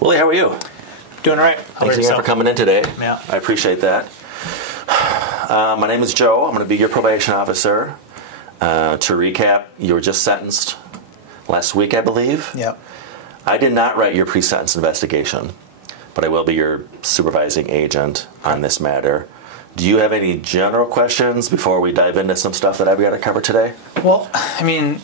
Willie, how are you? Doing all right. Thanks again for coming in today. Yeah. I appreciate that. My name is Joe. I'm going to be your probation officer. To recap, you were just sentenced last week, I believe. Yep. I did not write your pre-sentence investigation, but I will be your supervising agent on this matter. Do you have any general questions before we dive into some stuff that I've got to cover today? Well, I mean,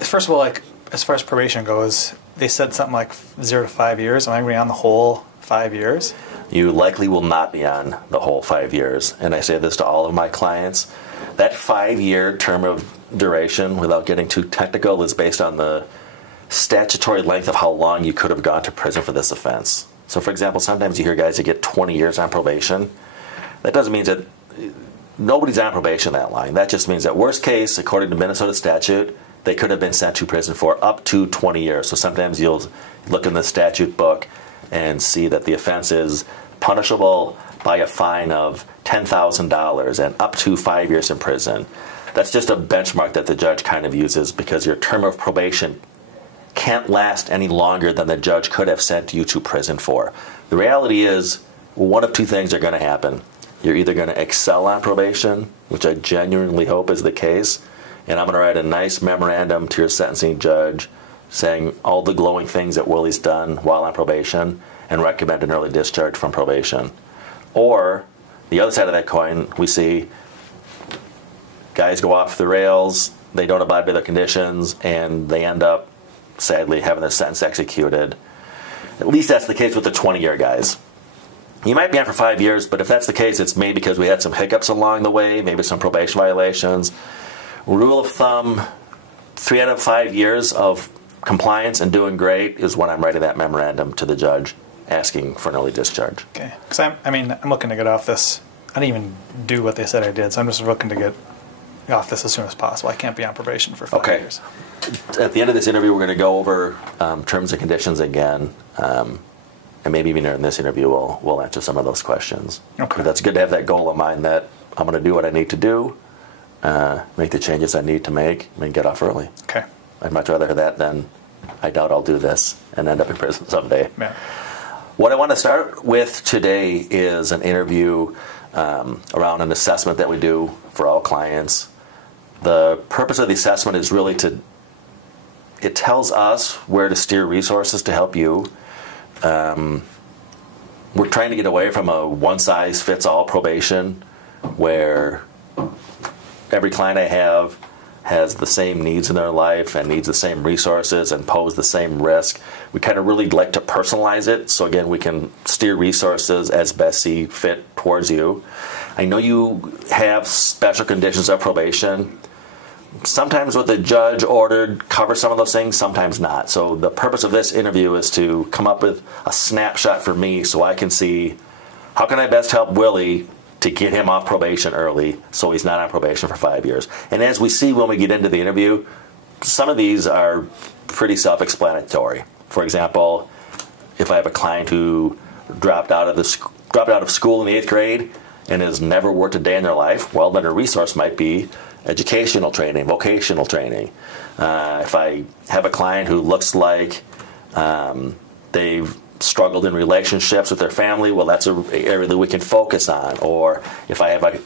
first of all, like as far as probation goes, they said something like 0 to 5 years. Am I going to be on the whole 5 years? You likely will not be on the whole 5 years. And I say this to all of my clients. That 5-year term of duration, without getting too technical, is based on the statutory length of how long you could have gone to prison for this offense. So, for example, sometimes you hear guys that get 20 years on probation. That doesn't mean that nobody's on probation that long. That just means that worst case, according to Minnesota statute, they could have been sent to prison for up to 20 years. So sometimes you'll look in the statute book and see that the offense is punishable by a fine of $10,000 and up to 5 years in prison. That's just a benchmark that the judge kind of uses because your term of probation can't last any longer than the judge could have sent you to prison for. The reality is one of two things are going to happen. You're either going to excel on probation, which I genuinely hope is the case, and I'm going to write a nice memorandum to your sentencing judge saying all the glowing things that Willie's done while on probation and recommend an early discharge from probation. Or the other side of that coin, we see guys go off the rails, they don't abide by the conditions, and they end up, sadly, having their sentence executed. At least that's the case with the 20-year guys. You might be on for 5 years, but if that's the case, it's maybe because we had some hiccups along the way, maybe some probation violations. Rule of thumb, 3 out of 5 years of compliance and doing great is when I'm writing that memorandum to the judge asking for an early discharge. Okay. Because I'm looking to get off this. I didn't even do what they said I did, so I'm just looking to get off this as soon as possible. I can't be on probation for 5 years. At the end of this interview, we're going to go over terms and conditions again. And maybe even in this interview, we'll answer some of those questions. Okay. But that's good to have that goal in mind that I'm going to do what I need to do, make the changes I need to make, and get off early. Okay. I'd much rather have that than I doubt I'll do this and end up in prison someday. Yeah. What I want to start with today is an interview around an assessment that we do for all clients. The purpose of the assessment is really it tells us where to steer resources to help you. We're trying to get away from a one-size-fits-all probation where every client I have has the same needs in their life and needs the same resources and pose the same risk. We kind of really like to personalize it so, again, we can steer resources as best see fit towards you. I know you have special conditions of probation. Sometimes what the judge ordered covers some of those things, sometimes not. So the purpose of this interview is to come up with a snapshot for me so I can see how can I best help Willie to get him off probation early so he's not on probation for 5 years. And as we see when we get into the interview, some of these are pretty self-explanatory. For example, if I have a client who dropped out of school in the 8th grade and has never worked a day in their life, well, then a resource might be educational training, vocational training. If I have a client who looks like they've struggled in relationships with their family, well, that's an area that we can focus on. Or if I have a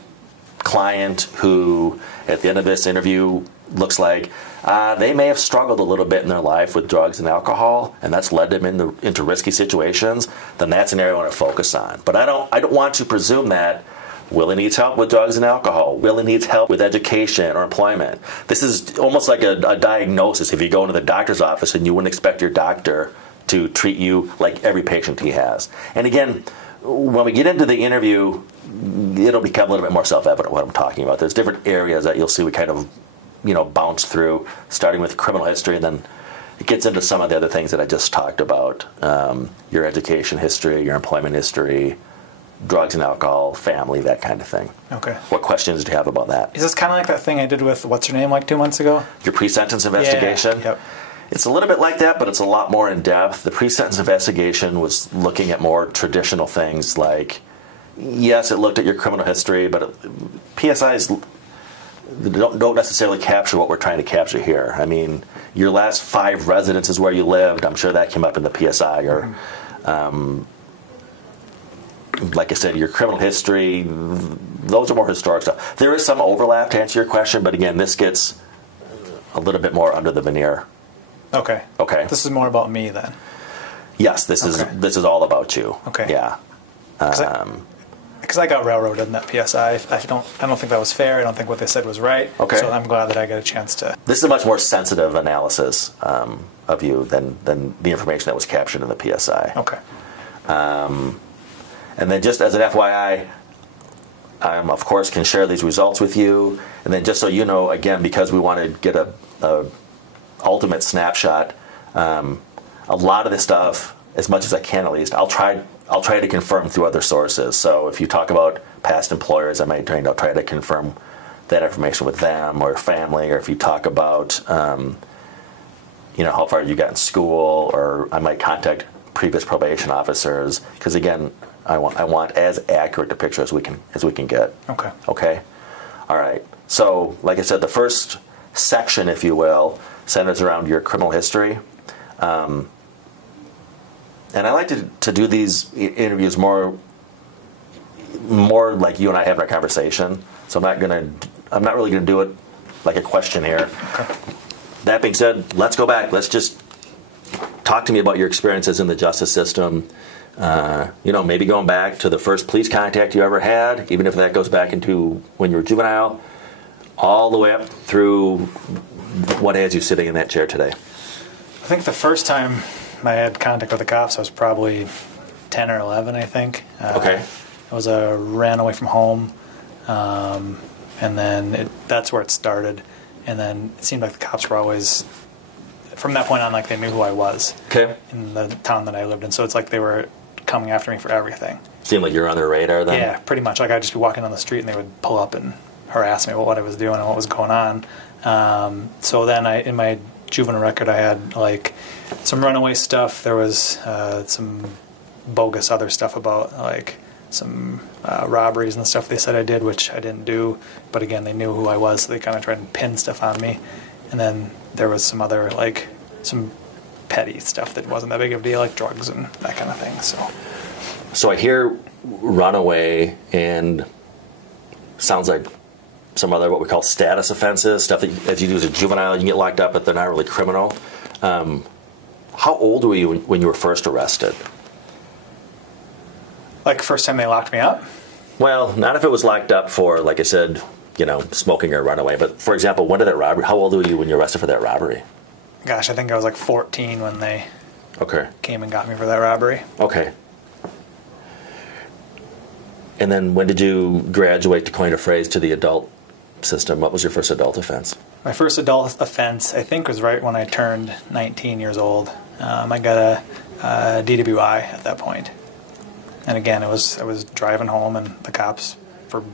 client who, at the end of this interview, looks like they may have struggled a little bit in their life with drugs and alcohol, and that's led them into risky situations, then that's an area I want to focus on. But I don't want to presume that Willie needs help with drugs and alcohol. Willie needs help with education or employment. This is almost like a diagnosis if you go into the doctor's office and you wouldn't expect your doctor to treat you like every patient he has. And again, when we get into the interview, it'll become a little bit more self-evident what I'm talking about. There's different areas that you'll see we kind of, bounce through, starting with criminal history, and then it gets into some of the other things that I just talked about. Your education history, your employment history, drugs and alcohol, family, that kind of thing. Okay. What questions do you have about that? Is this kind of like that thing I did with what's her name like 2 months ago? Your pre-sentence investigation? Yeah. Yep. It's a little bit like that, but it's a lot more in depth. The pre-sentence investigation was looking at more traditional things like, yes, it looked at your criminal history, but PSIs don't necessarily capture what we're trying to capture here. I mean, your last 5 residences where you lived, I'm sure that came up in the PSI, or like I said, your criminal history, those are more historic stuff. There is some overlap to answer your question, but again, this gets a little bit more under the veneer. Okay. Okay. This is more about me then. Yes, this is all about you. Okay. Yeah. Because I got railroaded in that PSI. I don't think that was fair. I don't think what they said was right. Okay. So I'm glad that I got a chance to. This is a much more sensitive analysis of you than the information that was captured in the PSI. Okay. And then just as an FYI, I, of course, can share these results with you. And then just so you know, again, because we want to get a ultimate snapshot, a lot of this stuff, as much as I can at least, I'll try to confirm through other sources. So if you talk about past employers, I'll try to confirm that information with them or family. Or if you talk about, how far you got in school, or I might contact previous probation officers, because again, I want as accurate a picture as we can get. Okay. Okay. All right. So, like I said, the first section, if you will, centers around your criminal history. And I like to do these interviews more like you and I having our conversation. So I'm not really gonna do it like a questionnaire. Okay. That being said, let's go back. Let's just talk to me about your experiences in the justice system. Maybe going back to the first police contact you ever had, even if that goes back into when you were juvenile, all the way up through what has you sitting in that chair today. I think the first time I had contact with the cops, I was probably 10 or 11, I think. Okay. I ran away from home, and then that's where it started. And then it seemed like the cops were always, from that point on, like they knew who I was. Okay. In the town that I lived in. So it's like they were coming after me for everything. Seemed like you're on their radar then? Yeah, pretty much. Like I'd just be walking down the street and they would pull up and harass me about what I was doing and what was going on. So then in my juvenile record, I had like some runaway stuff. There was some bogus other stuff about like some robberies and stuff they said I did, which I didn't do. But again, they knew who I was, so they kind of tried to pin stuff on me. And then there was some other, like, some petty stuff that wasn't that big of a deal, like drugs and that kind of thing. So I hear runaway, and sounds like some other what we call status offenses, stuff that as you do as a juvenile, you can get locked up, but they're not really criminal. How old were you when you were first arrested? Like, first time they locked me up? Well, not if it was locked up for, like I said, smoking or runaway. But, for example, when did that robbery, how old were you when you were arrested for that robbery? Gosh, I think I was like 14 when they Okay. came and got me for that robbery. Okay. And then when did you graduate, to coin a phrase, to the adult system? What was your first adult offense? My first adult offense, I think, was right when I turned 19 years old. I got a DWI at that point. And again, I was driving home, and the cops, for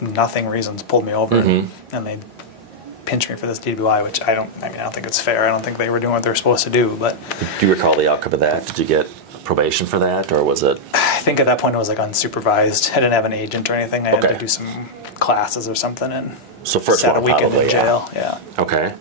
nothing reasons, pulled me over, and they pinched me for this DWI, which I don't think it's fair. I don't think they were doing what they were supposed to do. But do you recall the outcome of that? Did you get probation for that, or was it? I think at that point it was like unsupervised. I didn't have an agent or anything. I had to do some classes or something, and so first sat one, a weekend probably, in jail. Yeah. Okay.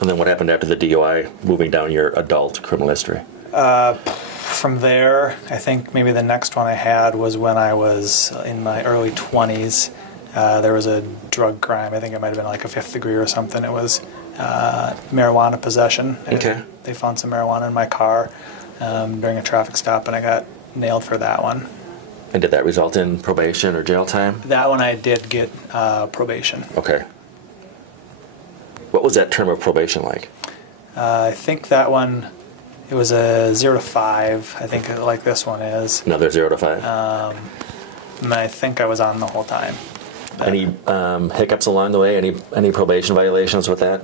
And then what happened after the DUI, moving down your adult criminal history? From there, I think maybe the next one I had was when I was in my early 20s. There was a drug crime. I think it might have been like a 5th degree or something. It was marijuana possession. Okay. They found some marijuana in my car during a traffic stop, and I got nailed for that one. And did that result in probation or jail time? That one I did get probation. Okay. What was that term of probation like? I think that one, it was a 0 to 5, I think, like this one is. Another 0 to 5? And I think I was on the whole time. Any hiccups along the way? Any probation violations with that?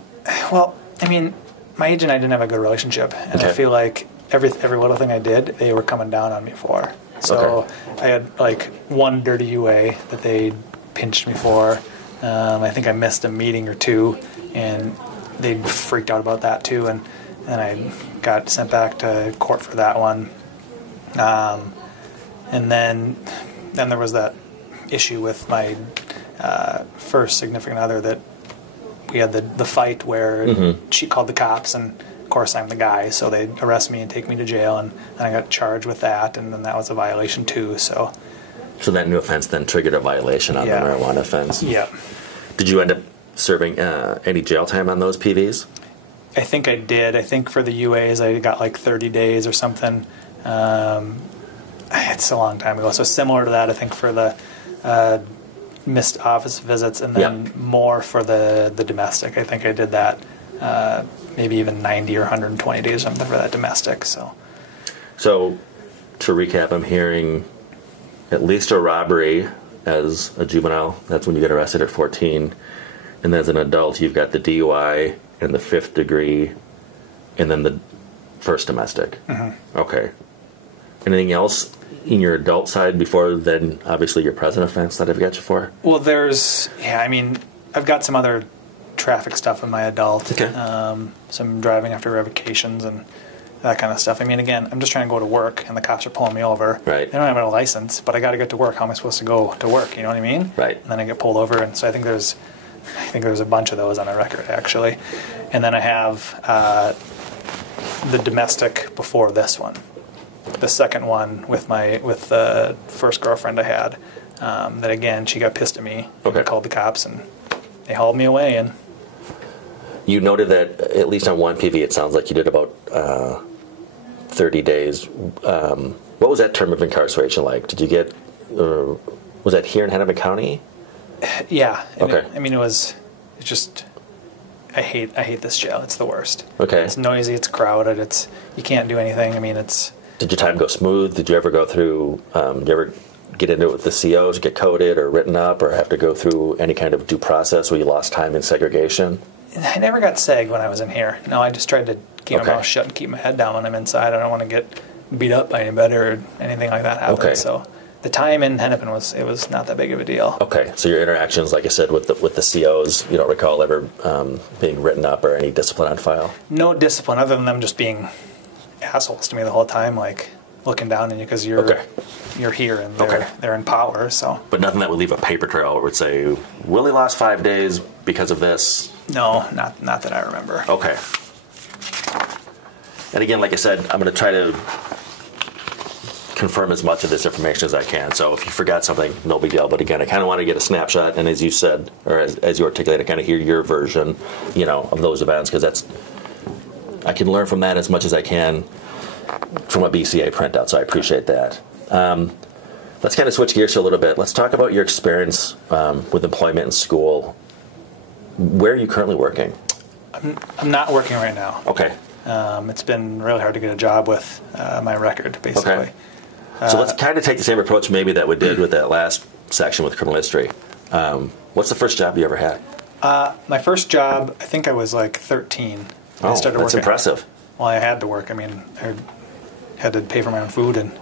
Well, I mean, my agent and I didn't have a good relationship, and I feel like every little thing I did, they were coming down on me for. So I had like one dirty UA that they pinched me for. I think I missed a meeting or two, and they freaked out about that too, and I got sent back to court for that one. And then there was that issue with my first significant other that we had the fight where she called the cops, and of course I'm the guy, so they arrest me and take me to jail, and I got charged with that, and then that was a violation too. So that new offense then triggered a violation on the marijuana offense. Yeah. Did you end up serving any jail time on those PVs? I think I did. I think for the UAs I got like 30 days or something. It's a long time ago. So similar to that, I think for the missed office visits, and then more for the domestic. I think I did that maybe even 90 or 120 days or something for that domestic. So to recap, I'm hearing at least a robbery as a juvenile. That's when you get arrested at 14. And as an adult, you've got the DUI and the 5th degree, and then the first domestic. Okay. Anything else in your adult side before then, obviously, your present offense that I've got you for? Well, I've got some other traffic stuff in my adult. Okay. Some driving after revocations and that kind of stuff. I mean, again, I'm just trying to go to work, and the cops are pulling me over. Right. They don't have a license, but I got to get to work. How am I supposed to go to work? You know what I mean? Right. And then I get pulled over, and so I think there's a bunch of those on my record, actually. And then I have the domestic before this one. The second one with the first girlfriend I had. That again, she got pissed at me. Okay. Called the cops, and they hauled me away. And you noted that at least on one PV, it sounds like you did about 30 days. What was that term of incarceration like? Did you get? Was that here in Hennepin County? Yeah. Okay. It was just. I hate this jail. It's the worst. Okay. It's noisy. It's crowded. You can't do anything. It's. Did your time go smooth? Did you ever go through? Did you ever get into it with the COs, get coded or written up, or have to go through any kind of due process where you lost time in segregation? I never got segged when I was in here. No, I just tried to keep my mouth shut and keep my head down when I'm inside. I don't want to get beat up by anybody or anything like that happen. Okay. So the time in Hennepin was not that big of a deal. Okay, so your interactions, like I said, with the COs, you don't recall ever being written up or any discipline on file? No discipline, other than them just being assholes to me the whole time, like looking down on you because you're here and they're in power. So, but nothing that would leave a paper trail where it would say Willie lost 5 days because of this. No, not that I remember. Okay. And again, like I said, I'm going to try to confirm as much of this information as I can. So if you forgot something, no big deal. But again, I kind of want to get a snapshot, and as you said, or as you articulated, kind of hear your version, of those events, because I can learn from that as much as I can from a BCA printout. So I appreciate that. Let's kind of switch gears a little bit. Let's talk about your experience with employment in school. Where are you currently working? I'm not working right now. Okay. It's been really hard to get a job with my record, basically. Okay. So let's kind of take the same approach maybe that we did with that last section with criminal history. What's the first job you ever had? My first job, I think I was like 13. Oh, I started that's working. impressive. Well, I had to work. I had to pay for my own food and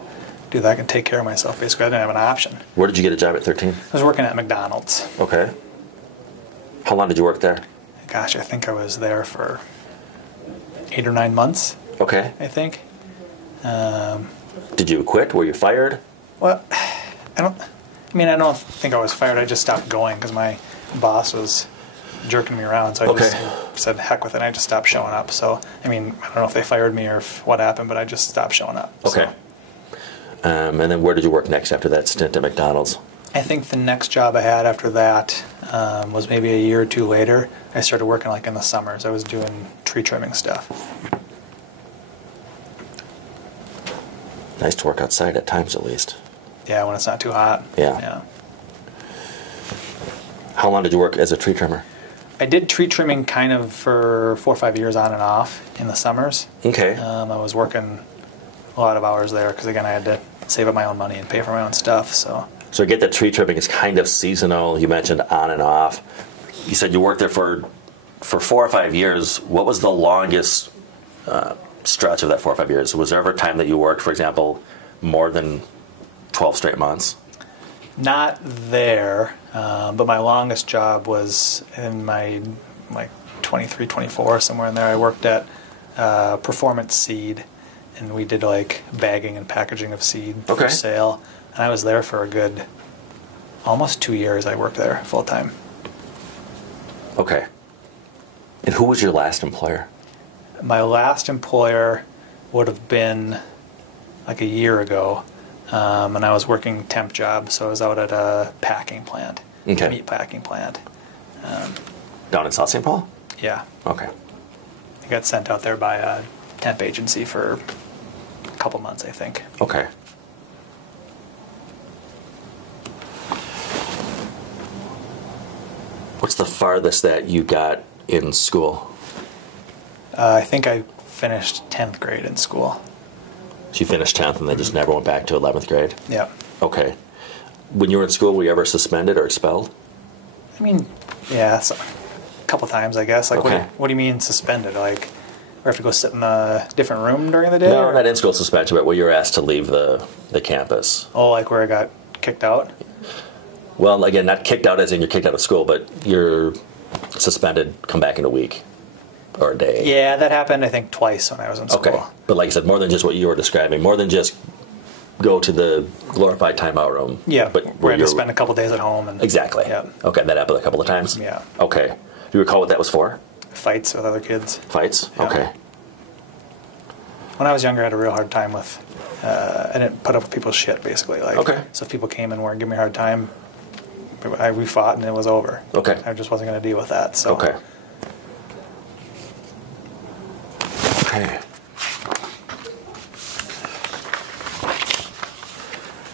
do that and take care of myself. Basically, I didn't have an option. Where did you get a job at 13? I was working at McDonald's. Okay. How long did you work there? Gosh, I think I was there for 8 or 9 months. Okay. I think. Did you quit? Were you fired? Well, I don't think I was fired. I just stopped going because my boss was jerking me around. So I just said, heck with it. And I just stopped showing up. So, I don't know if they fired me or what happened, but I just stopped showing up. Okay. So. And then where did you work next after that stint at McDonald's? I think the next job I had after that was maybe a year or two later. I started working like in the summers. I was doing tree trimming stuff. Nice to work outside at times, at least. Yeah, when it's not too hot. Yeah. How long did you work as a tree trimmer? I did tree trimming kind of for 4 or 5 years on and off in the summers. Okay. I was working a lot of hours there because, again, I had to save up my own money and pay for my own stuff. So I get that tree trimming is kind of seasonal. You mentioned on and off. You said you worked there for 4 or 5 years. What was the longest stretch of that 4 or 5 years? Was there ever a time that you worked, for example, more than 12 straight months? Not there, but my longest job was in my 23, 24, somewhere in there. I worked at Performance Seed, and we did bagging and packaging of seed for sale. And I was there for a good almost 2 years I worked there full time. Okay. And who was your last employer? My last employer would have been like a year ago, and I was working temp job, so I was out at a packing plant, Okay. meat packing plant. Down in South St. Paul? Yeah, Okay. I got sent out there by a temp agency for a couple months, I think. Okay. What's the farthest that you got in school? I think I finished 10th grade in school. So you finished 10th and then just never went back to 11th grade? Yeah. Okay. When you were in school, were you ever suspended or expelled? I mean, yeah, so, a couple times, I guess. Like, Okay. what do you mean suspended? Like, we have to go sit in a different room during the day? No, or- not in-school suspension, but where you were asked to leave the campus. Oh, like where I got kicked out? Well, again, not kicked out as in you're kicked out of school, but you're suspended, come back in a week or a day. Yeah, that happened, I think, twice when I was in school. Okay. But like I said, more than just what you were describing, more than just go to the glorified timeout room. Yeah, But we where had to you're... spend a couple days at home. And Exactly. Yeah. Okay, that happened a couple of times? Yeah. Okay. Do you recall what that was for? Fights with other kids. Fights? Yeah. Okay. When I was younger, I had a real hard time with... I didn't put up with people's shit, basically. Like, Okay. So if people came and were giving me a hard time, we fought and it was over. Okay. I just wasn't going to deal with that. So. Okay. Okay.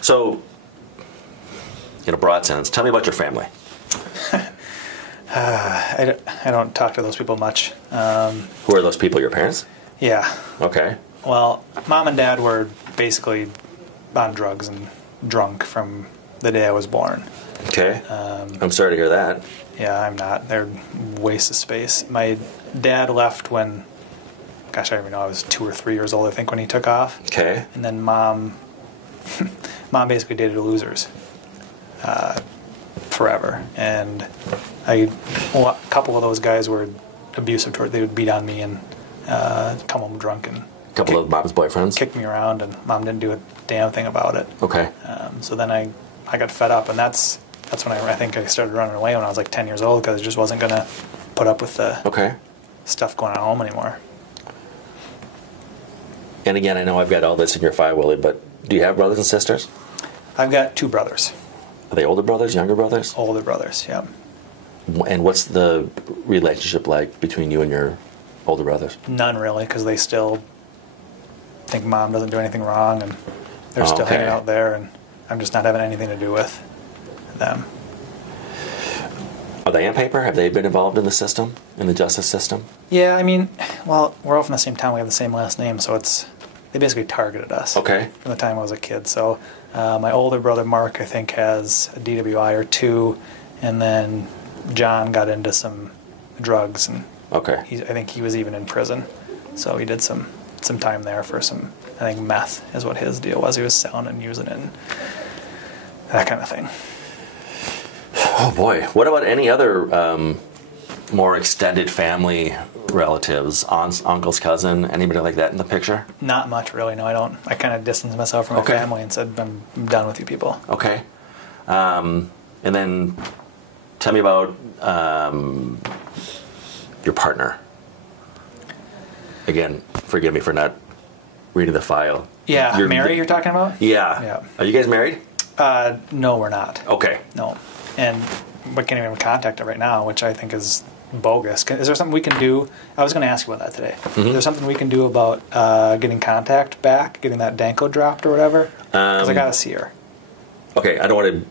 So, in a broad sense, tell me about your family. I don't talk to those people much. Who are those people, your parents? Yeah. Okay. Well, mom and dad were basically on drugs and drunk from the day I was born. Okay. I'm sorry to hear that. Yeah, I'm not. They're waste of space. My dad left when, gosh, I don't even know, I was 2 or 3 years old, I think, when he took off. Okay. And then mom basically dated losers forever. And a couple of those guys were abusive toward. They would beat on me and come home drunk and A couple of mom's boyfriends? kick me around, and mom didn't do a damn thing about it. Okay. So then I got fed up, and that's when I think I started running away when I was like 10 years old, because I just wasn't going to put up with the Okay. stuff going on at home anymore. And again, I know I've got all this in your file, Willie, but do you have brothers and sisters? I've got 2 brothers, Are they older brothers, younger brothers? older brothers, yeah. And what's the relationship like between you and your older brothers? None really, because they still think mom doesn't do anything wrong, and they're still Okay. hanging out there, and I'm just not having anything to do with them. Are they on paper? Have they been involved in the system, in the justice system? Yeah, I mean, well, we're all from the same town. We have the same last name, so they basically targeted us. Okay. From the time I was a kid. So my older brother Mark, I think, has a DWI or 2, and then John got into some drugs, and Okay. I think he was even in prison. So he did some time there for some, I think meth is what his deal was. He was selling and using it and that kind of thing. Oh boy. What about any other more extended family relatives, aunts, uncles, cousin, anybody like that in the picture? Not much, really. No, I don't. I kind of distanced myself from my Okay. family and said, I'm done with you people. Okay. And then tell me about your partner. Again, forgive me for not reading the file. Yeah, Mary you're talking about? Yeah. Yeah. Are you guys married? No, we're not. Okay. No. And we can't even contact her right now, which I think is bogus. Is there something we can do? I was going to ask you about that today. Is there something we can do about getting contact back, getting that Danko dropped or whatever? Because I got to see her. Okay, I don't want to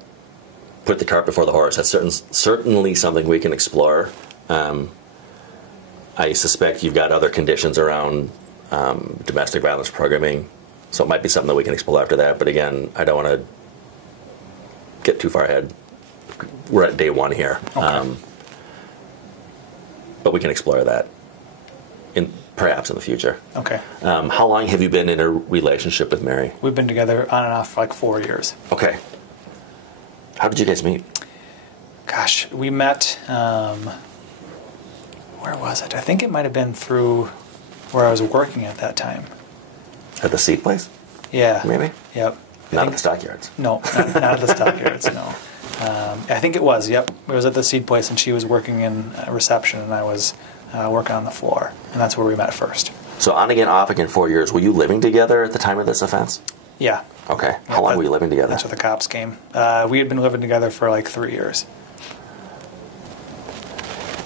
put the cart before the horse. That's certainly something we can explore. I suspect you've got other conditions around domestic violence programming, so it might be something that we can explore after that. But again, I don't want to get too far ahead. We're at day 1 here. Okay. But we can explore that perhaps in the future. Okay. How long have you been in a relationship with Mary? We've been together on and off for like 4 years. Okay. How did you guys meet? Gosh, we met, where was it? I think it might have been through where I was working at that time. At the seed place? Yeah. Maybe? Yep. Not at the stockyards. No, not at the stockyards, no. I think it was. Yep, it was at the seed place, and she was working in reception, and I was working on the floor, and that's where we met first. So on again, off again, 4 years. Were you living together at the time of this offense? Yeah. Okay. How long were you living together? That's when the cops came. We had been living together for like 3 years.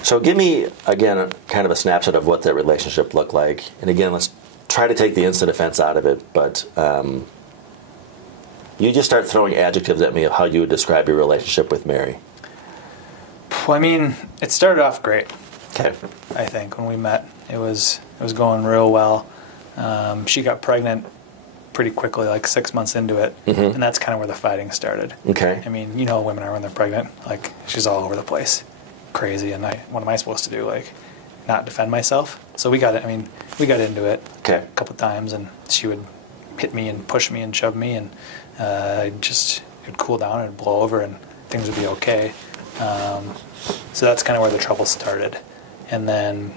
So give me, again, kind of a snapshot of what that relationship looked like. And again, let's try to take the instant offense out of it, but you just start throwing adjectives at me of how you would describe your relationship with Mary. Well, I mean, it started off great. Okay. I think when we met, it was going real well. She got pregnant pretty quickly, like 6 months into it, and that's kind of where the fighting started. Okay. I mean, you know how women are when they're pregnant. Like, she's all over the place. Crazy, and what am I supposed to do? Like, not defend myself? So we got into it Okay. a couple times, and she would hit me and push me and shove me, and it would cool down and blow over, and things would be okay. So that's kind of where the trouble started. And then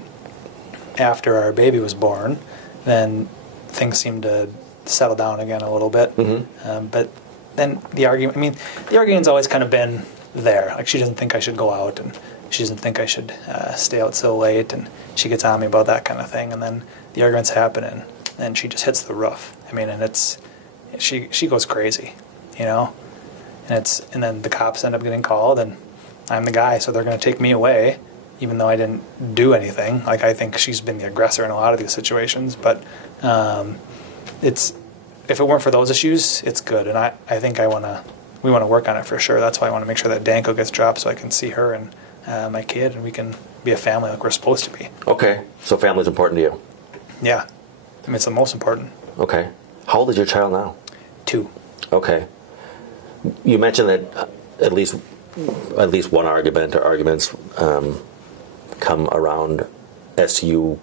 after our baby was born, then things seemed to settle down again a little bit. But then the argument's always kind of been there. Like, she doesn't think I should go out, and she doesn't think I should stay out so late, and she gets on me about that kind of thing. And then the arguments happen, and then she just hits the roof. I mean, and she goes crazy, you know. And then the cops end up getting called, and I'm the guy, so they're going to take me away, even though I didn't do anything. Like, I think she's been the aggressor in a lot of these situations, but if it weren't for those issues, it's good. And I think we want to work on it for sure. That's why I want to make sure that Danko gets dropped so I can see her and my kid, and we can be a family like we're supposed to be. Okay. So family's important to you? Yeah. I mean, it's the most important. Okay. How old is your child now? 2. Okay. You mentioned that at least one argument or arguments come around as to you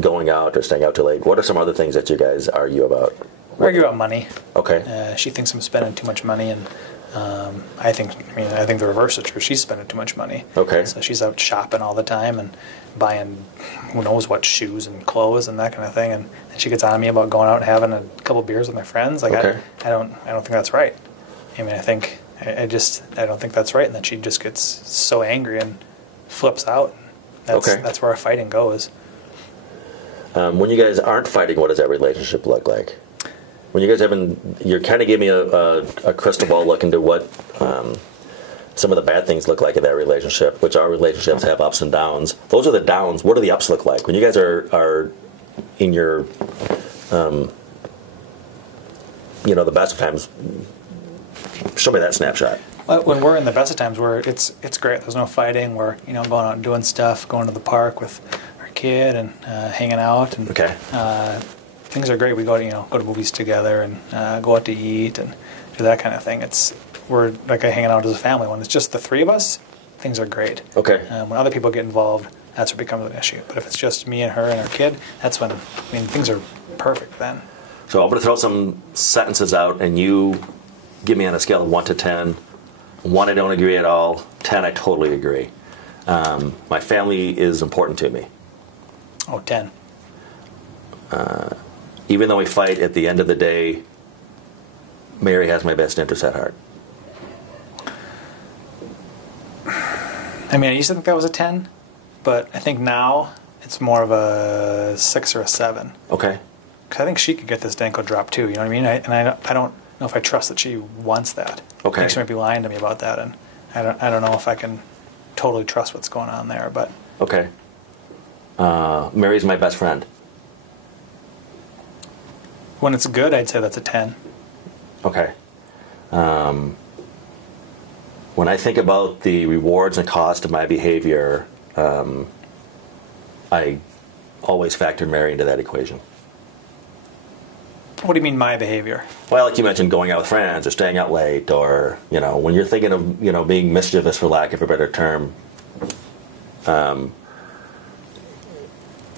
going out or staying out too late. What are some other things that you guys argue about? We argue about money. Okay. She thinks I'm spending too much money, and I think the reverse is true. She's spending too much money. Okay. So she's out shopping all the time and buying who knows what shoes and clothes and that kind of thing, and she gets on me about going out and having a couple beers with my friends. Like, okay. I don't think that's right. I mean, I don't think that's right, and then she just gets so angry and flips out. That's where our fighting goes. When you guys aren't fighting, what does that relationship look like? When you guys you're kind of giving me a crystal ball look into what some of the bad things look like in that relationship, which our relationships have ups and downs. Those are the downs. What do the ups look like? When you guys are in your, the best of times, show me that snapshot. When we're in the best of times, it's great. There's no fighting. We're going out and doing stuff, going to the park with our kid and hanging out. And, okay. Things are great. We go to movies together and go out to eat and do that kind of thing. We're like hanging out as a family. When it's just the three of us, things are great. Okay. When other people get involved, that's what becomes an issue. But if it's just me and her and our kid, that's when things are perfect then. So I'm going to throw some sentences out, and you give me on a scale of 1 to 10. 1, I don't agree at all. 10, I totally agree. My family is important to me. Oh, 10. Even though we fight, at the end of the day, Mary has my best interest at heart. I mean, I used to think that was a 10, but I think now it's more of a 6 or a 7. Okay. Because I think she could get this Danko drop too, you know what I mean? I don't know if I trust that she wants that. Okay. I think she might be lying to me about that, and I don't know if I can totally trust what's going on there, but... Okay. Mary's my best friend. When it's good, I'd say that's a 10. Okay. When I think about the rewards and cost of my behavior, I always factor Mary into that equation. What do you mean, my behavior? Well, like you mentioned, going out with friends or staying out late, or, when you're thinking of, being mischievous, for lack of a better term, do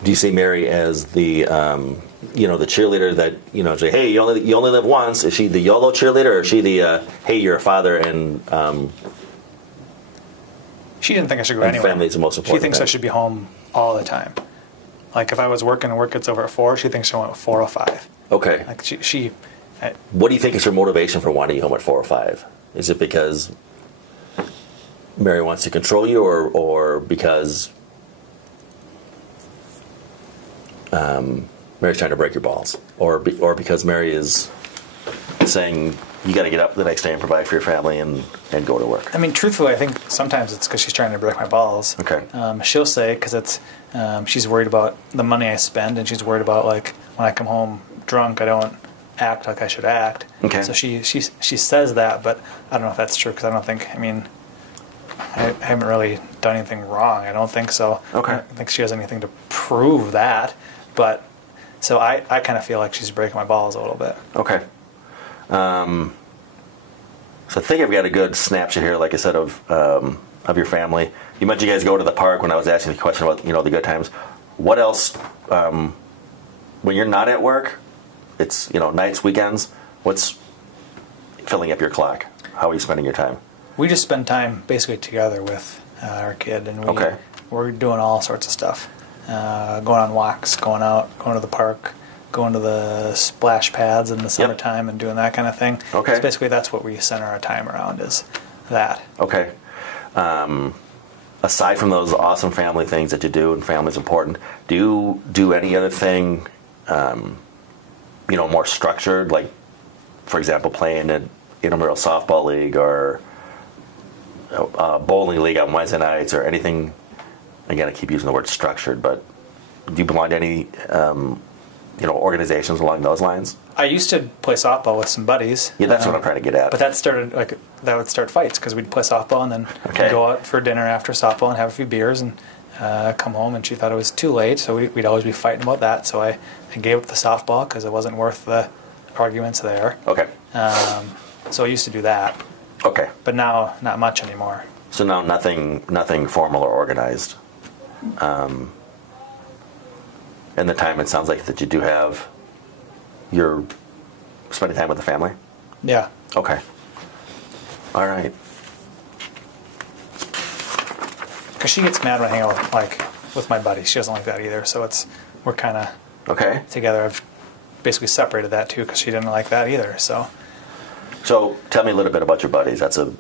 you see Mary as the, the cheerleader that, say, hey, you only live once? Is she the YOLO cheerleader, or is she the, hey, you're a father and... She didn't think I should go anywhere. Family's the most important She thinks thing. I should be home all the time. Like, if I was working and work gets over at 4, she thinks I went at 4 or 5. Okay. Like, what do you think is her motivation for wanting you home at 4 or 5? Is it because Mary wants to control you, or because Mary's trying to break your balls, or because Mary is saying you got to get up the next day and provide for your family and go to work? I mean, truthfully, I think sometimes it's because she's trying to break my balls. Okay. She'll say because it's she's worried about the money I spend, and she's worried about like when I come home drunk, I don't act like I should act. Okay. So she says that, but I don't know if that's true because I don't think. I mean, I haven't really done anything wrong. I don't think so. Okay. I don't think she has anything to prove that, but so I kind of feel like she's breaking my balls a little bit. Okay. So I think I've got a good snapshot here, like I said, of your family. You mentioned you guys go to the park when I was asking the question about, the good times. What else, when you're not at work, it's, nights, weekends, what's filling up your clock? How are you spending your time? We just spend time basically together with our kid, and Okay. we're doing all sorts of stuff. Going on walks, going out, going to the park, going to the splash pads in the summertime and doing that kind of thing. Okay. So basically that's what we center our time around is that. Okay. Aside from those awesome family things that you do, and family's important, do you do any other thing, more structured, like, for example, playing an intramural softball league or bowling league on Wednesday nights or anything? Again, I keep using the word structured, but do you belong to any organizations along those lines? I used to play softball with some buddies. Yeah, that's what I'm trying to get at. But that would start fights because we'd play softball and then we'd go out for dinner after softball and have a few beers and come home, and she thought it was too late, so we'd always be fighting about that. So I gave up the softball because it wasn't worth the arguments there. Okay. So I used to do that. Okay. But now, not much anymore. So now nothing formal or organized. And the time, it sounds like that you do have, you're spending time with the family? Yeah. Okay. All right. Because she gets mad when I hang out with my buddies. She doesn't like that either. So we're kind of Okay. together. I've basically separated that too because she didn't like that either. So tell me a little bit about your buddies. That's a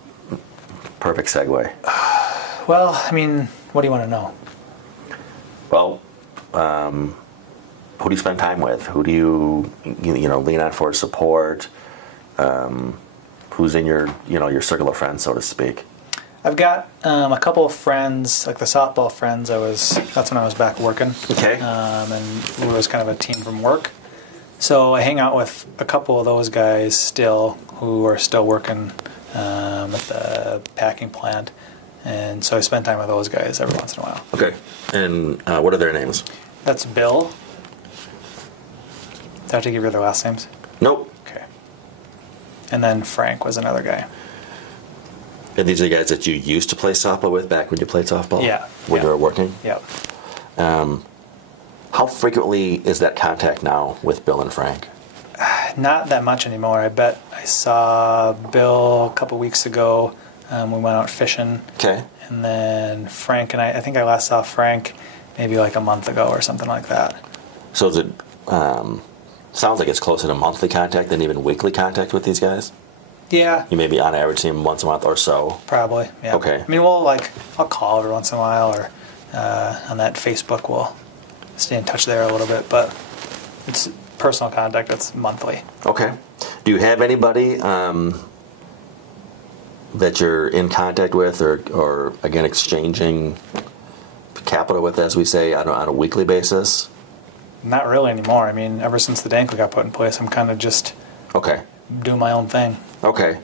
perfect segue. well, I mean, what do you want to know? Well, who do you spend time with? Who do you lean on for support? Who's in your circle of friends, so to speak? I've got a couple of friends, like the softball friends. That's when I was back working. Okay. And we was kind of a team from work. So I hang out with a couple of those guys still who are still working at the packing plant. And so I spend time with those guys every once in a while. Okay. And what are their names? That's Bill. Do I have to give you their last names? Nope. Okay. And then Frank was another guy. And these are the guys that you used to play softball with back when you played softball? Yeah. When you were working? Yep. How frequently is that contact now with Bill and Frank? Not that much anymore. I bet I saw Bill a couple weeks ago. We went out fishing. Okay. And then Frank and I think I last saw Frank maybe like a month ago or something like that. So is it, sounds like it's closer to monthly contact than even weekly contact with these guys? Yeah. You maybe on average see them once a month or so? Probably, yeah. Okay. I mean, I'll call every once in a while, or on that Facebook we'll stay in touch there a little bit, but it's personal contact, that's monthly. Okay. Do you have anybody that you're in contact with or again, exchanging capital with, as we say, on a weekly basis? Not really anymore. I mean, ever since the Danko got put in place, I'm kind of just Okay. doing my own thing. Okay.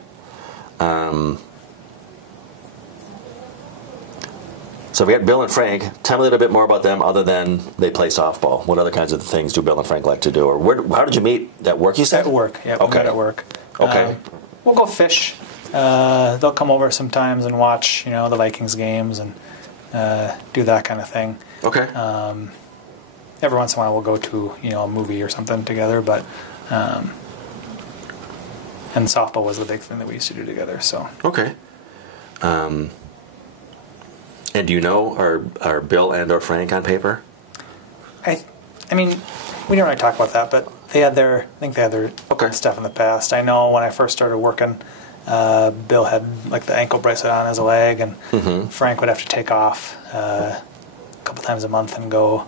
So we got Bill and Frank. Tell me a little bit more about them other than they play softball. What other kinds of things do Bill and Frank like to do? Or how did you meet? At work, you said? At work, yeah. Okay. We met at work. Okay. We'll go fish. They'll come over sometimes and watch, the Vikings games and do that kind of thing. Okay. Every once in a while we'll go to, a movie or something together, but and softball was the big thing that we used to do together, so. Okay. And do you know, are Bill and or Frank on paper? I mean, we didn't really talk about that, but they had their Okay. stuff in the past. I know when I first started working, Bill had like the ankle bracelet on his leg, and Frank would have to take off a couple times a month and go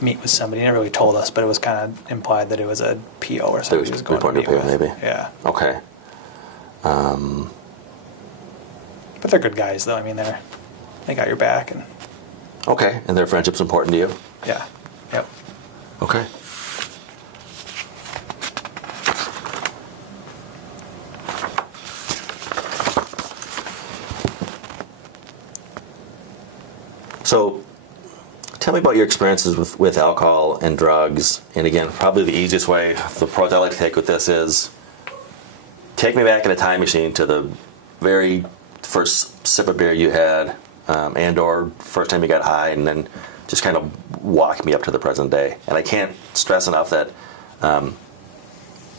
meet with somebody. He never really told us, but it was kind of implied that it was a PO or something he was going to meet with. Maybe. Yeah. Okay. But they're good guys, though. I mean, they got your back, and Okay, and their friendship's important to you? yeah, yep. Okay. So, tell me about your experiences with alcohol and drugs. And again, probably the easiest way, the approach I like to take with this is, take me back in a time machine to the very first sip of beer you had, and or first time you got high, and then just kind of walk me up to the present day. And I can't stress enough that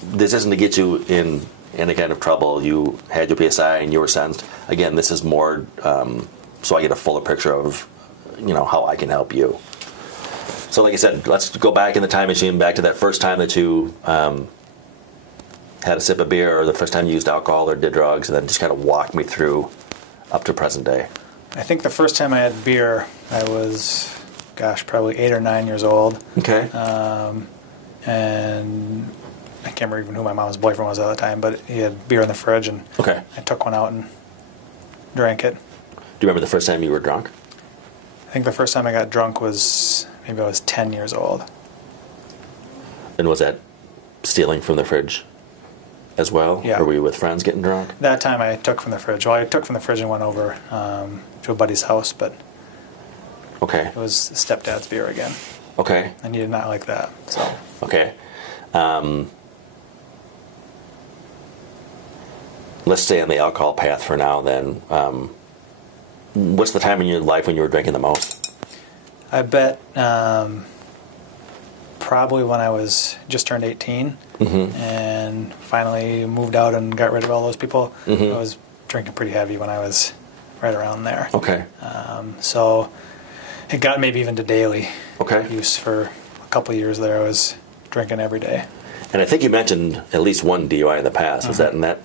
this isn't to get you in any kind of trouble. You had your PSI and you were sentenced. Again, this is more so I get a fuller picture of how I can help you. So like I said, let's go back in the time machine, back to that first time that you had a sip of beer, or the first time you used alcohol or did drugs, and then just kind of walk me through up to present day. I think the first time I had beer, I was, probably 8 or 9 years old. Okay. And I can't remember even who my mom's boyfriend was at the time, but he had beer in the fridge, and Okay. I took one out and drank it. Do you remember the first time you were drunk? I think the first time I got drunk was, maybe I was 10 years old. And was that stealing from the fridge as well? Yeah. Or were you with friends getting drunk? That time I took from the fridge. Well, I took from the fridge and went over to a buddy's house, but Okay. it was stepdad's beer again, Okay. and he did not like that. So Okay. Let's stay on the alcohol path for now then. What's the time in your life when you were drinking the most? I bet probably when I was just turned 18 and finally moved out and got rid of all those people. I was drinking pretty heavy when I was right around there. Okay. So it got maybe even to daily Okay. use for a couple of years there. I was drinking every day. And I think you mentioned at least one DUI in the past. Was that in that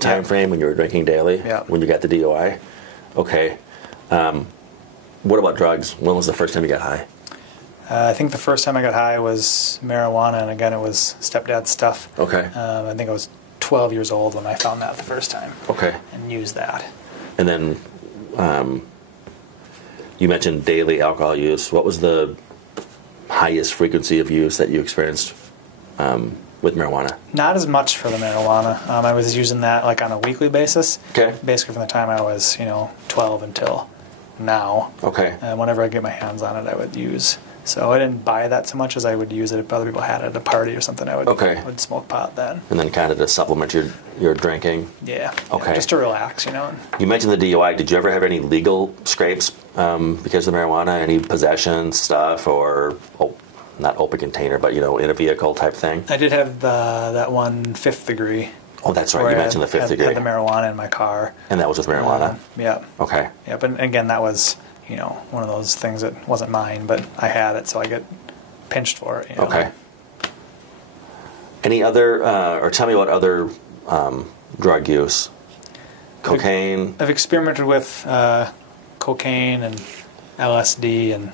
time frame when you were drinking daily? Yeah. When you got the DUI? Okay. What about drugs? When was the first time you got high? I think the first time I got high was marijuana, and again, it was stepdad's stuff. Okay. I think I was 12 years old when I found that the first time Okay. and used that. And then you mentioned daily alcohol use. What was the highest frequency of use that you experienced with marijuana? Not as much for the marijuana. I was using that like on a weekly basis. Okay. Basically from the time I was, 12 until now. Okay. And whenever I get my hands on it, I would use. So I didn't buy that so much as I would use it if other people had it at a party or something. I would smoke pot then. And then kind of to supplement your drinking? Yeah. Okay. Just to relax, You mentioned the DUI. Did you ever have any legal scrapes because of the marijuana? Any possession stuff or, not open container, but, in a vehicle type thing? I did have that one fifth degree. Oh, that's right. You mentioned the fifth degree. I had the marijuana in my car. And that was with marijuana? Yeah. Okay. Yeah, but again, that was, one of those things that wasn't mine, but I had it, so I get pinched for it. Okay. Any other, or tell me what other drug use? Cocaine? I've experimented with cocaine and LSD and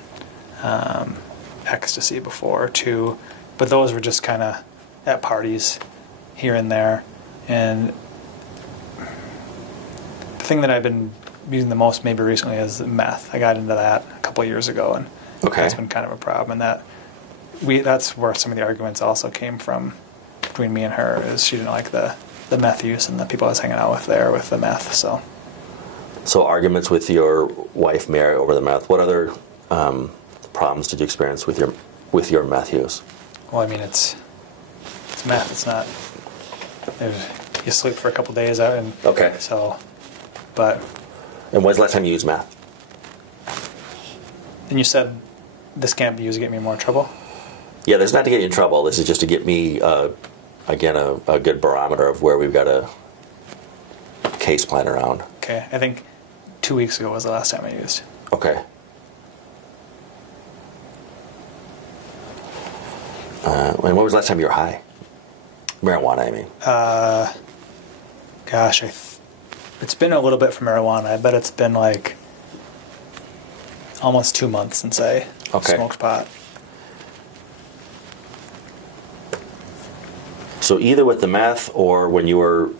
ecstasy before too, but those were just kind of at parties here and there. And the thing that I've been using the most maybe recently is meth. I got into that a couple of years ago, and that's been kind of a problem. And that's where some of the arguments also came from between me and her, is she didn't like the meth use and the people I was hanging out with there with the meth. So arguments with your wife Mary over the meth. What other problems did you experience with your meth use? Well, I mean, it's meth. It's not. You sleep for a couple of days out, and okay. So, but. And when's the last time you used meth? And you said this can't be used to get me in more trouble? Yeah, this is not to get you in trouble. This is just to get me, again, a good barometer of where we've got a case plan around. Okay, I think 2 weeks ago was the last time I used. Okay. And when was the last time you were high? Marijuana, I mean. Gosh, it's been a little bit for marijuana. I bet it's been like almost 2 months since I smoked pot. So either with the meth or when you were,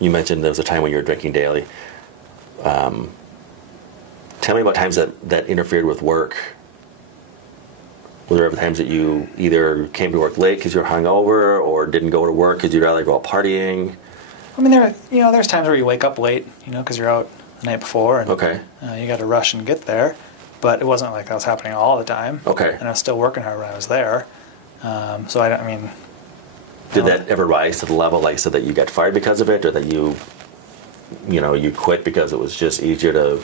you mentioned there was a time when you were drinking daily. Tell me about times that interfered with work. Were there ever times that you either came to work late because you were hungover, or didn't go to work because you'd rather go out partying? I mean, there's times where you wake up late, because you're out the night before, and you got to rush and get there. But it wasn't like that was happening all the time. Okay. And I was still working hard when I was there. So I mean. Did that ever rise to the level, like, so that you got fired because of it, or that you quit because it was just easier to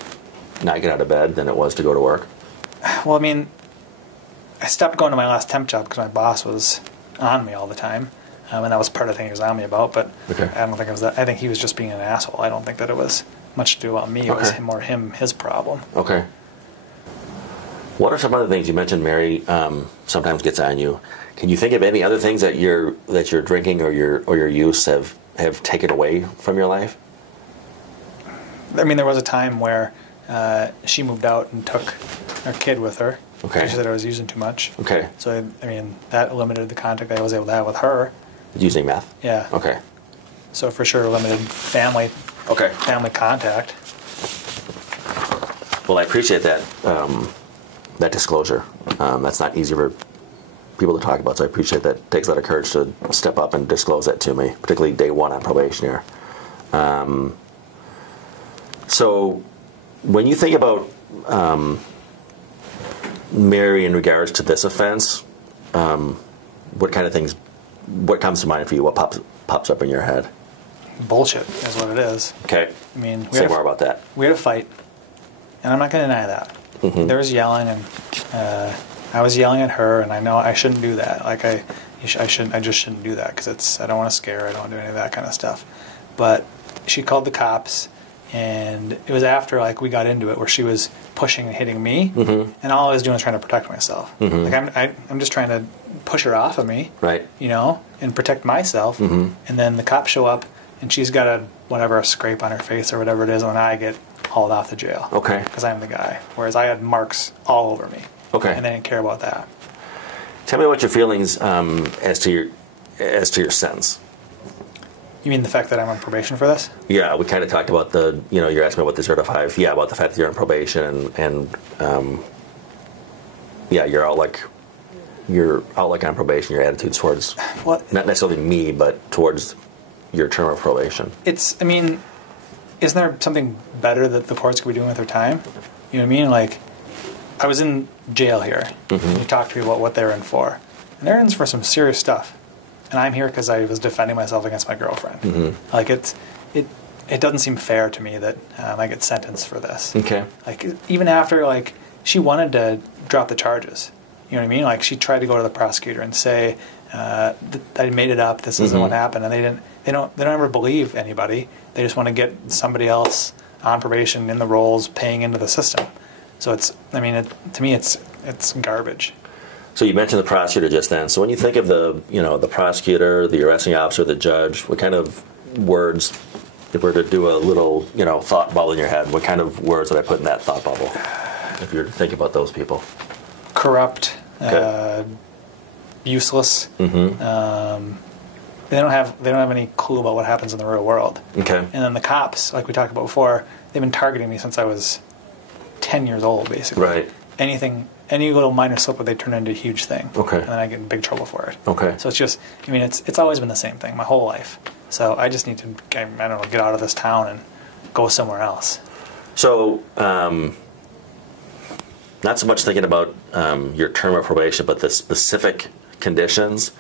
not get out of bed than it was to go to work? Well, I mean, I stopped going to my last temp job because my boss was on me all the time, and that was part of the thing he was on me about. But I don't think it was that. I think he was just being an asshole. I don't think that it was much to do about me. It was more his problem. Okay. What are some other things you mentioned? Mary sometimes gets on you. Can you think of any other things that your drinking or your use have taken away from your life? I mean, there was a time where she moved out and took our kid with her. Okay. She said I was using too much. Okay. So I mean, that limited the contact I was able to have with her. Using meth? Yeah. Okay. So for sure, limited family contact. Well, I appreciate that that disclosure. That's not easy for people to talk about, so I appreciate that. It takes a lot of courage to step up and disclose that to me, particularly day one on probation here. So when you think about Mary in regards to this offense, what kind of things, what comes to mind for you? What pops up in your head? Bullshit is what it is. Okay. I mean, say more about that. We had a fight, and I'm not going to deny that. Mm-hmm. There was yelling, and I was yelling at her, and I know I shouldn't do that. Like I just shouldn't do that because I don't want to scare her. I don't want to do any of that kind of stuff. But she called the cops, and it was after we got into it where she was pushing and hitting me, mm-hmm. and all I was doing was trying to protect myself. Mm-hmm. Like I'm just trying to push her off of me, right? And protect myself. Mm-hmm. And then the cops show up, and she's got a scrape on her face or whatever it is, and then I get hauled off to jail. Okay. Because I'm the guy, whereas I had marks all over me. Okay. And they didn't care about that. Tell me what your feelings as to your sentence. You mean the fact that I'm on probation for this? Yeah, we kind of talked about you're asking me about the 0 to 5. Yeah, about the fact that you're on probation and you're out like on probation. Your attitude towards not necessarily me, but towards your term of probation. Isn't there something better that the courts could be doing with their time? You know what I mean? Like, I was in jail here. Mm-hmm. You talked to me about what they were in for, and they're in for some serious stuff. And I'm here because I was defending myself against my girlfriend. Mm-hmm. Like it doesn't seem fair to me that I get sentenced for this. Okay. Like even after she wanted to drop the charges. You know what I mean? Like she tried to go to the prosecutor and say that I made it up. This isn't what happened, and they don't ever believe anybody. They just want to get somebody else on probation in the rolls, paying into the system. So to me it's garbage. So you mentioned the prosecutor just then. So when you think of the prosecutor, the arresting officer, the judge, what kind of words, if we were to do a little thought bubble in your head, what kind of words would I put in that thought bubble if you're thinking about those people? Corrupt, useless. Mm-hmm. They don't have any clue about what happens in the real world. Okay. And then the cops, like we talked about before, they've been targeting me since I was 10 years old, basically. Right. Any little minor slip up, they turn into a huge thing. Okay. And then I get in big trouble for it. Okay. So it's just, it's always been the same thing my whole life. So I just need to, get out of this town and go somewhere else. So, not so much thinking about your term of probation, but the specific conditions.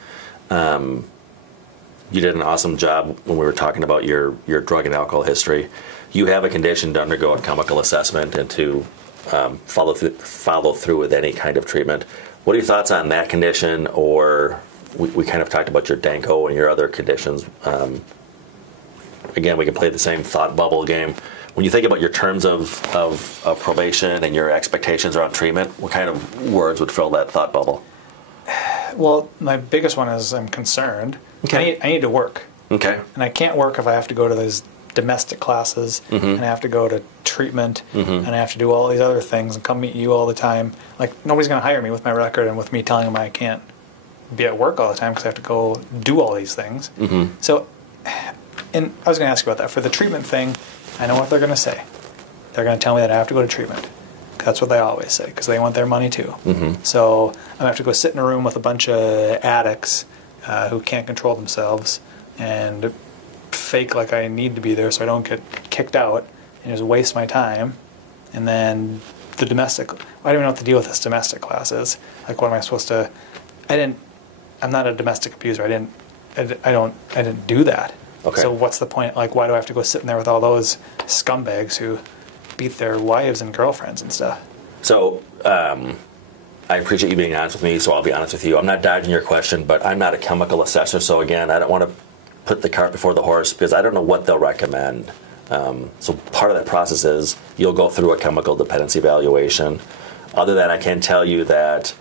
You did an awesome job when we were talking about your drug and alcohol history. You have a condition to undergo a chemical assessment and to follow through with any kind of treatment. What are your thoughts on that condition? Or we kind of talked about your Danko and your other conditions. Again, we can play the same thought bubble game. When you think about your terms of probation and your expectations around treatment, what kind of words would fill that thought bubble? Well, my biggest one is I'm concerned. Okay. I need to work. Okay. And I can't work if I have to go to those domestic classes, and I have to go to treatment, and I have to do all these other things and come meet you all the time. Like, nobody's going to hire me with my record and with me telling them I can't be at work all the time because I have to go do all these things. So, and I was going to ask you about that. For the treatment thing, I know what they're going to say. They're going to tell me that I have to go to treatment. That's what they always say, because they want their money too. So I'm going to have to go sit in a room with a bunch of addicts who can't control themselves and fake like I need to be there so I don't get kicked out and just waste my time. And then the domestic, I don't even know what to deal with this domestic classes. Like, what am I supposed to, I'm not a domestic abuser. I didn't do that. Okay. So what's the point? Like, why do I have to go sit in there with all those scumbags who beat their wives and girlfriends and stuff? So, I appreciate you being honest with me, so I'll be honest with you. I'm not dodging your question, but I'm not a chemical assessor, so again, I don't want to put the cart before the horse because I don't know what they'll recommend. So part of that process is you'll go through a chemical dependency evaluation. Other than I can tell you that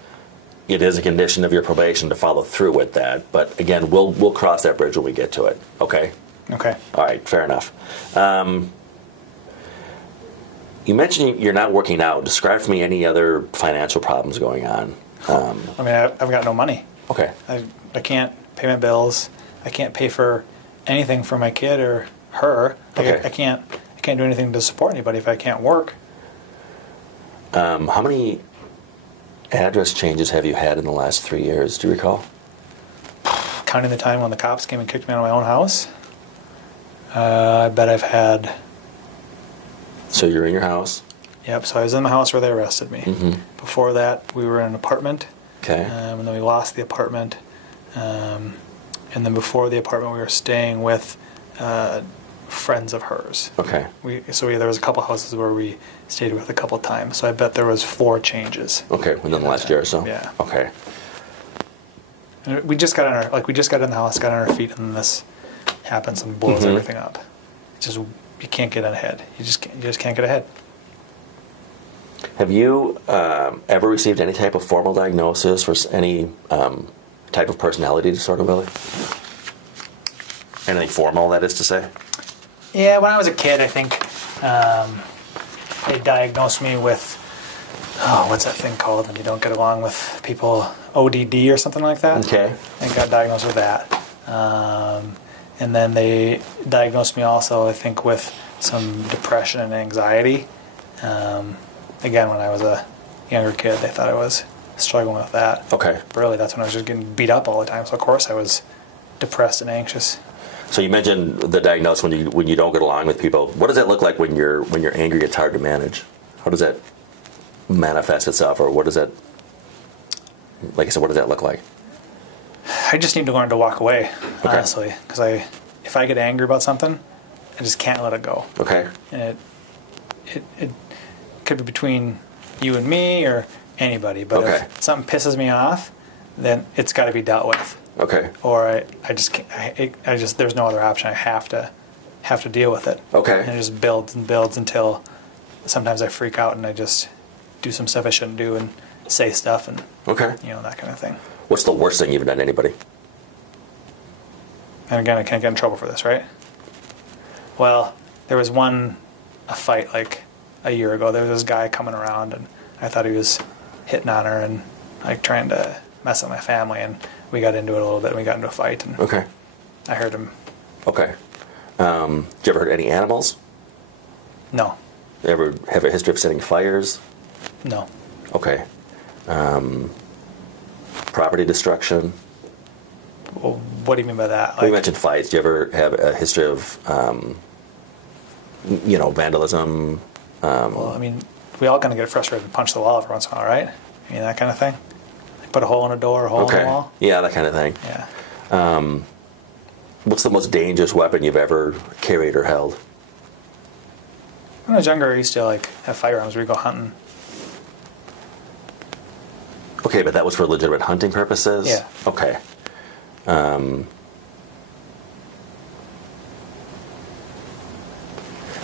it is a condition of your probation to follow through with that. But again, we'll cross that bridge when we get to it. Okay? Okay. All right, fair enough. You mentioned you're not working out. Describe for me any other financial problems going on. I mean, I've got no money. Okay. I can't pay my bills. I can't pay for anything for my kid or her. Okay. I can't do anything to support anybody if I can't work. How many address changes have you had in the last 3 years? Do you recall? Counting the time when the cops came and kicked me out of my own house, I bet I've had... So you're in your house. Yep, so I was in the house where they arrested me. Before that, we were in an apartment. Okay. And then we lost the apartment. And then before the apartment, we were staying with friends of hers. Okay. There was a couple houses where we stayed with a couple times. So I bet there was 4 changes. Okay, within the last year or so. Yeah. Okay. And we just got in the house, got on our feet, and then this happens and blows everything up. It's just, you can't get ahead. You just can't get ahead. Have you ever received any type of formal diagnosis for any type of personality disorder, Billy? Anything formal, that is to say? Yeah, when I was a kid, I think they diagnosed me with, what's that thing called when you don't get along with people? ODD or something like that. Okay. I got diagnosed with that. And then they diagnosed me also, I think, with some depression and anxiety. Again, when I was a younger kid, they thought I was struggling with that. Okay. But really, that's when I was just getting beat up all the time. So, of course, I was depressed and anxious. So you mentioned the diagnosis when you don't get along with people. What does that look like when you're angry? It's hard to manage. How does that manifest itself, or what does that? Like I said, what does that look like? I just need to learn to walk away, honestly, because if I get angry about something, I just can't let it go. Okay. And it could be between you and me or anybody, but if something pisses me off, then it's got to be dealt with. Okay. Or I just can't, there's no other option. I have to deal with it. Okay. And it just builds and builds until sometimes I freak out and I just do some stuff I shouldn't do and say stuff and that kind of thing. What's the worst thing you've done to anybody? And again, I can't get in trouble for this, right? Well, there was a fight like a year ago. There was this guy coming around, and I thought he was hitting on her and like trying to mess up my family, and we got into it a little bit, and we got into a fight, and I heard him. Okay. Did you ever hurt any animals? No. You ever have a history of setting fires? No. Okay. Property destruction? Well, what do you mean by that? You mentioned fights. Do you ever have a history of, vandalism? Well, I mean, we all kind of get frustrated and punch the wall every once in a while, right? I mean, that kind of thing. Like put a hole in a door, a hole in the wall. Yeah, that kind of thing. Yeah. What's the most dangerous weapon you've ever carried or held? When I was younger, I used to have firearms. We'd go hunting. Okay, but that was for legitimate hunting purposes? Yeah. Okay.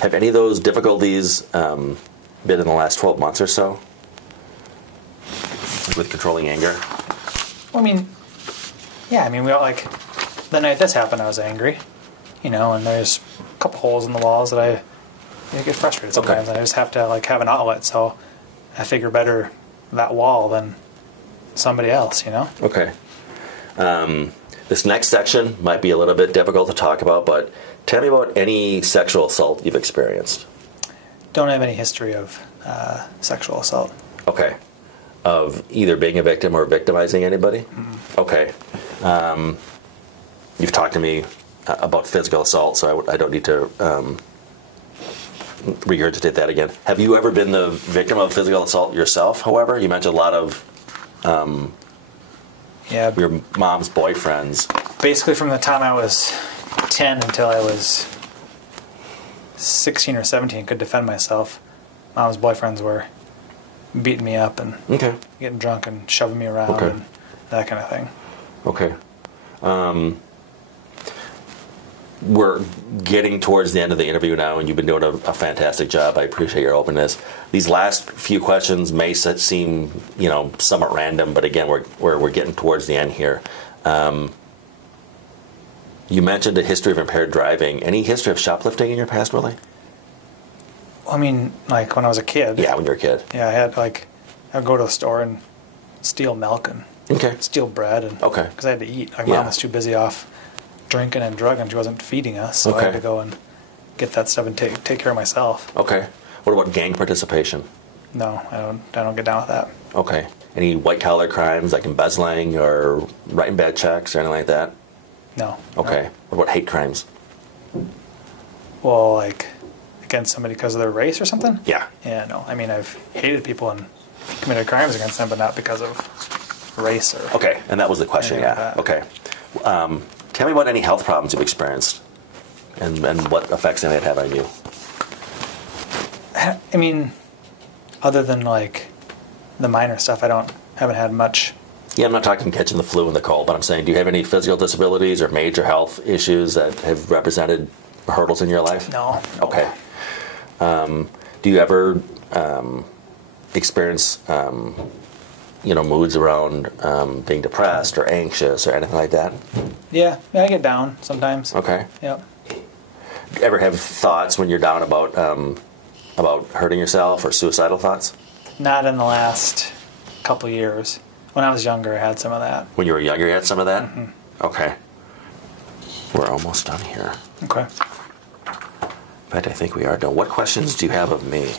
Have any of those difficulties been in the last 12 months or so? With controlling anger? Well, I mean, yeah, we all the night this happened, I was angry, and there's a couple holes in the walls that I get frustrated sometimes. Okay. I just have to like have an outlet, so I figure better that wall than somebody else, Okay. This next section might be a little bit difficult to talk about, but tell me about any sexual assault you've experienced. Don't have any history of sexual assault. Okay. Of either being a victim or victimizing anybody? Mm-hmm. Okay. You've talked to me about physical assault, so I don't need to regurgitate that again. Have you ever been the victim of physical assault yourself, however? You mentioned a lot of your mom's boyfriends. Basically from the time I was 10 until I was 16 or 17, could defend myself. Mom's boyfriends were beating me up and getting drunk and shoving me around and that kind of thing. Okay. We're getting towards the end of the interview now, and you've been doing a fantastic job. I appreciate your openness. These last few questions may seem, somewhat random, but again, we're getting towards the end here. You mentioned a history of impaired driving. Any history of shoplifting in your past, really? Well, I mean, like when I was a kid. Yeah, when you were a kid. Yeah, I'd go to the store and steal milk and steal bread, and because I had to eat. Mom was too busy off drinking and drugging; she wasn't feeding us, so I had to go and get that stuff and take care of myself. Okay. What about gang participation? No, I don't get down with that. Okay. Any white collar crimes like embezzling or writing bad checks or anything like that? No. Okay. No. What about hate crimes? Well, like against somebody because of their race or something? Yeah. Yeah, no. I mean, I've hated people and committed crimes against them, but not because of race or... Okay, and that was the question, yeah. Like okay. Tell me about any health problems you've experienced and what effects they might have on you. I mean, other than like the minor stuff, haven't had much. Yeah, I'm not talking catching the flu and the cold, but I'm saying, do you have any physical disabilities or major health issues that have represented hurdles in your life? No. Okay. Do you ever experience, moods around being depressed or anxious or anything like that? Yeah, I get down sometimes. Okay. Yep. Do you ever have thoughts when you're down about hurting yourself or suicidal thoughts? Not in the last couple years. When I was younger, I had some of that. When you were younger, you had some of that? Mm-hmm. Okay. We're almost done here. Okay. In fact, I think we are done. What questions do you have of me?